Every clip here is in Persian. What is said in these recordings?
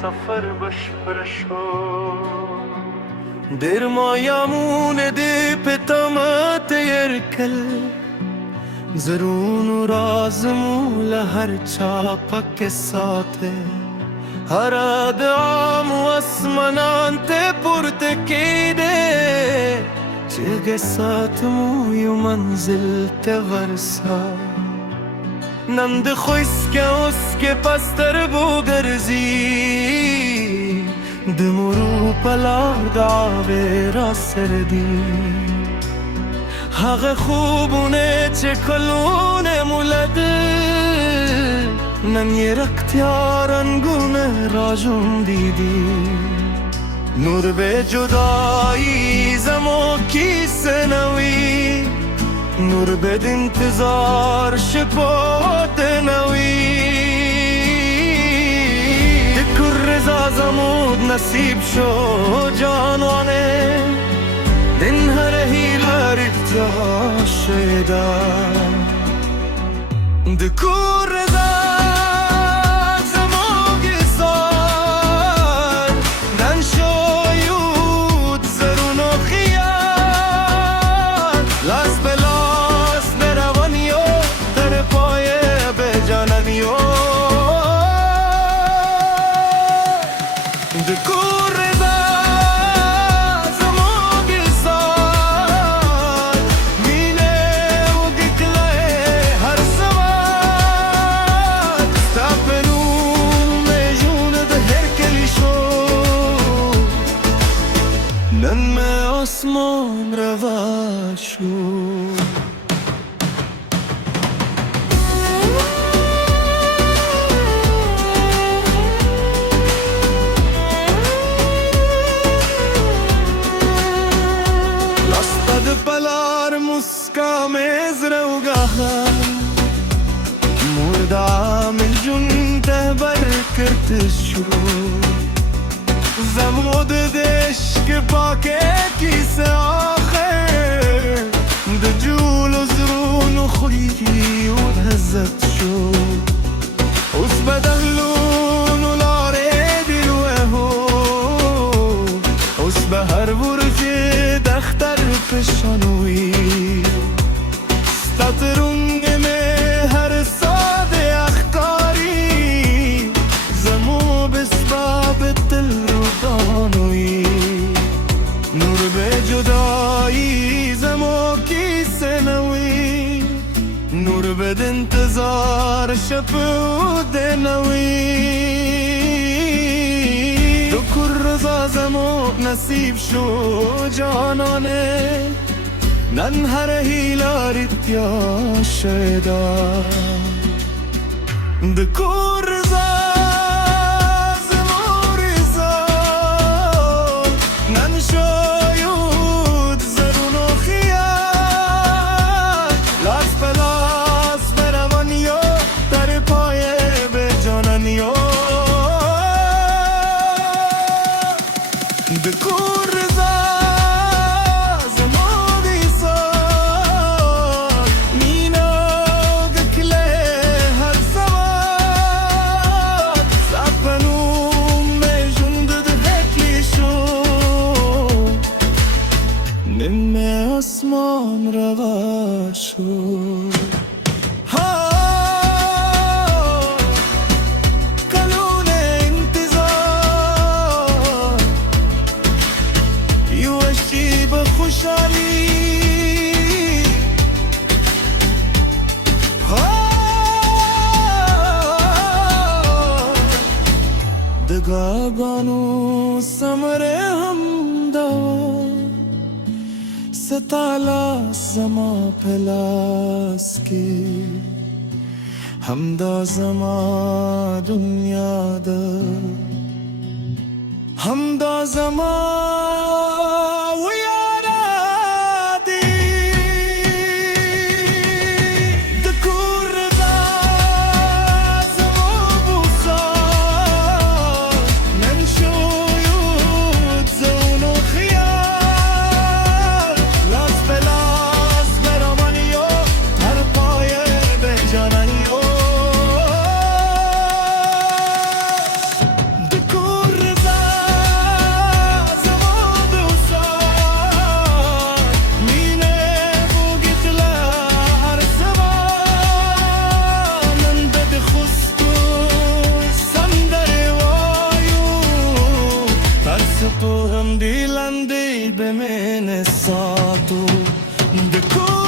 سفر بشپړ شو ډېر مایمونه دې په تمه تېر کړل زرونو راز مو له هر چا پکې ساته هره دعا مو اسمانان ته پورته کېدې چې سات مو یو منزل ته ورسا نن د خوسکه اوسکه پستر بو ګرځي د مورو په لار د آوې را سردي هغه خوبونه چې کلونه مو لیدل نن یې رختیا رنګونه را ژوندي دي نور به جدایی زمو کیسه نوی نور به د انتظار شپات نوی د کور رضا زمود نصیب شو جانانه دن هر هیله رفتیا شیدا د کور رضا آسمان روا شو لستا د پلار مسکا میں زروگاها مردا من جن تهبر کرت شو زمود دشک پاکه کیسه آخر د جول و زرون و خویی و لذت شو اوس بدلون و لاره دیلوه هو اوس به هر برج دختر پشانوی ستاترونگ میں هر ساده اختاری زمو بسباب دل رو دانوی نور به جدایی زمو کیسه نوی نور به انتظار شپود نوی دو کور رضا زمو نصیب شو جانانه نن هر هیله رفتیا شیدا د کور رضا آسمان روا شو کلون انتظار یو اشی بخوشحالی دگابانو سمره هم دوا ستالا زما پلاس کی همدا زما دنیا ده همدا زما ویارا دی د کور رضا زما بوسا من شویود زونو خیال لاس بلاس برامانیو هر پایه به جانانیو د کور بمن ساتو دكور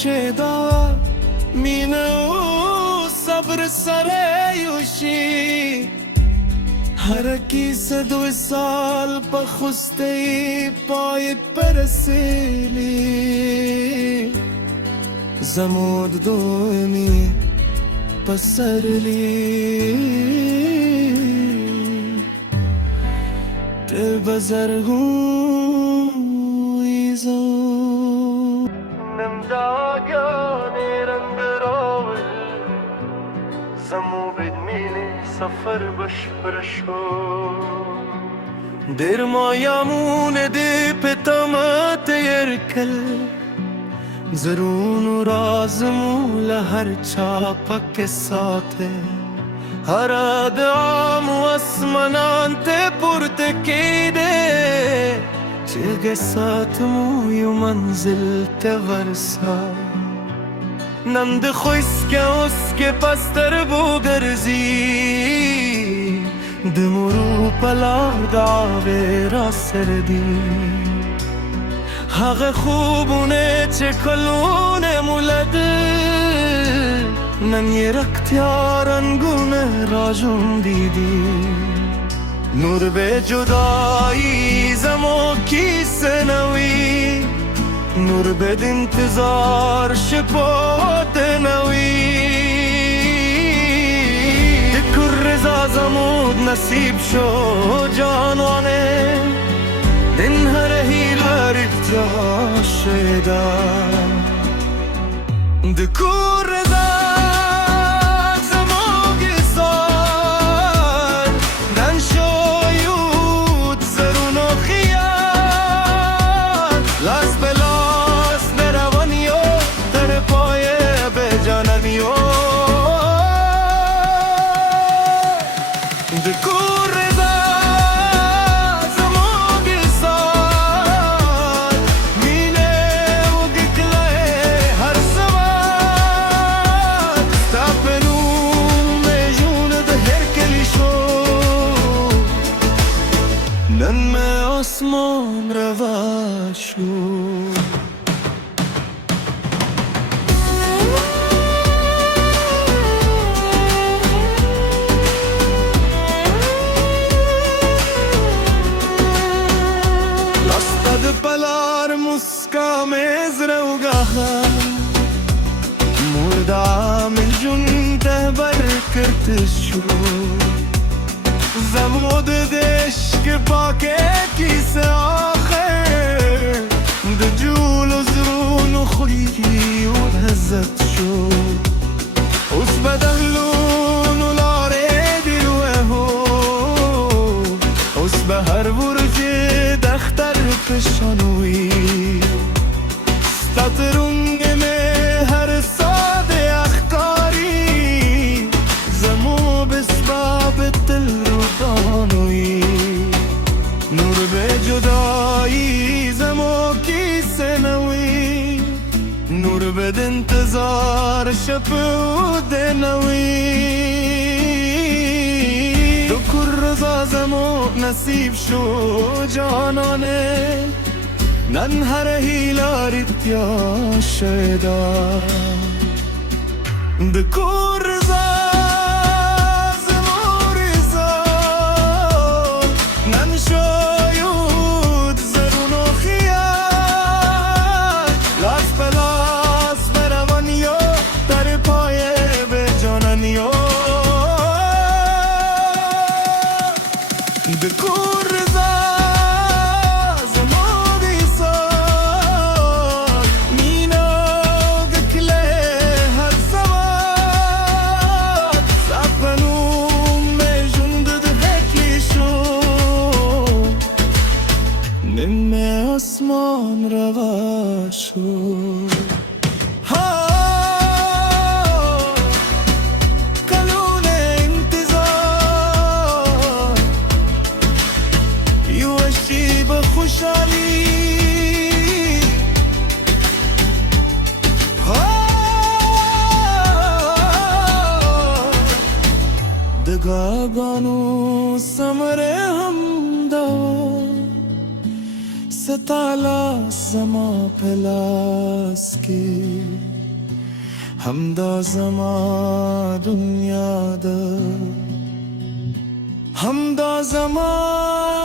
چدا مینو صبر سریوشی هر کی 100 سال پخسته پای پرسیلی زمود دومی پسرلی تبزرگوی زو نمداگان رنگ راول زمو بدمینی سفر بشپرشو دیر مایامون دی پتامات یرکل زرون و رازمو لهر چاپا کے ساتھ هر آدم و اسمنان تے پورت کی دے چگه سات موی منزل تورسا نند خویسکه اسکه پستر بوگرزی دمرو پلا دعوه را سردی حق خوبونه چه کلونه مولده نن یه رکتیارنگونه راجون دیدی نور به جدایی زمو کیسه نوی نور به انتظار شپات نوی دکر رضا زمود نصیب شو جانانه دن هر هیلر اتیاش شده دکر رضا آسمان روا شد لاستاد پلار مسکام ازروگاه مردام جون تهبر کرتش شد زمود دشک پاکه کیسه آخر ده جول و زرون و خویی و هزت شد اس بدهلون و لاره دیروه هو اس به هر برج دختر پشانوی ستاترونگ میں هر ساده اختاری زمو بسباب تل نور به جدایی زمو کیسه نوی نور به انتظار شپود نوی دکر رضا زمو نصیب شو جانانه نن هر هیلار اتیا شدا دکر رضا آسمان روا شد. کلون انتظار یوشی به خوشحالی دگاگانو سمره همدا ستالا زما پلاس کی همدا زما دنیا دا همدا زما